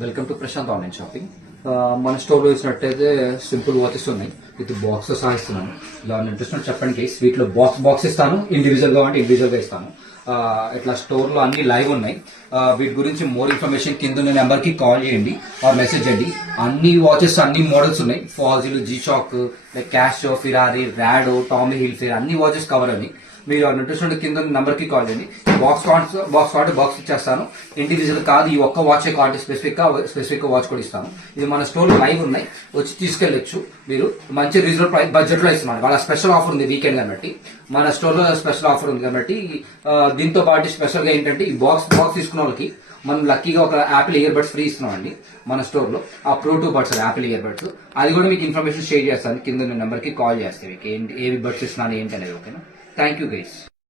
Welcome to Prashant online shopping. మన స్టోర్లో ఇచ్చినట్టయితే సింపుల్ వాచెస్ ఉన్నాయి విత్ బాక్స్ సహా ఇస్తున్నాను. ఇలా ఇంట్రెస్ట్ చెప్పండి కేస్ వీటిలో బాక్స్ ఇస్తాను, ఇండివిజువల్ గా అంటే ఇండివిజువల్ గా ఇస్తాను. ఇట్లా స్టోర్ లో అన్ని లైవ్ ఉన్నాయి. వీటి గురించి మోర్ ఇన్ఫర్మేషన్ కింద ఉన్న నెంబర్ కి కాల్ చేయండి ఆర్ మెసేజ్ చేయండి. అన్ని వాచెస్ అన్ని మోడల్స్ ఉన్నాయి. ఫాజిల్, జీ షాక్, లైక్ క్యాషో, ఫిరారీ, రాడో, టామీ హిల్ఫిగర్ అన్ని వాచెస్ కవర్ అని. మీరు ఇంట్రెస్ట్ కింద నెంబర్ కి కాల్ చేయండి. బాక్స్ ఇచ్చేస్తాను. ఇండివిజువల్ కాదు, ఈ ఒక్క వాచ్ కావాలి, స్పెసిఫిక్ వాచ్ కూడా ఇస్తాను. ఇది మన స్టోర్ లో లైవ్ ఉన్నాయి, వచ్చి తీసుకెళ్లొచ్చు. మీరు మంచి రీజనబుల్ ప్రైస్ బడ్జెట్ లో ఇస్తున్నాను. వాళ్ళ స్పెషల్ ఆఫర్ ఉంది వీకెండ్ కాబట్టి, మన స్టోర్ లో స్పెషల్ ఆఫర్ ఉంది కాబట్టి. దీంతో పాటు స్పెషల్ గా ఏంటంటే ఈ బాక్స్ తీసుకున్న వాళ్ళకి మనం లక్కీగా ఒక యాపిల్ ఇయర్ బడ్స్ ఫ్రీ ఇస్తున్నాం అండి మన స్టోర్ లో. ఆ pro 2 buds Apple ear buds, అది కూడా మీకు ఇన్ఫర్మేషన్ షేర్ చేస్తాను. కింద నెంబర్ కి కాల్ చేస్తే మీకు ఏవి బడ్స్ ఇస్తున్నాను ఏంటి అనేది. ఓకేనా? Thank you guys.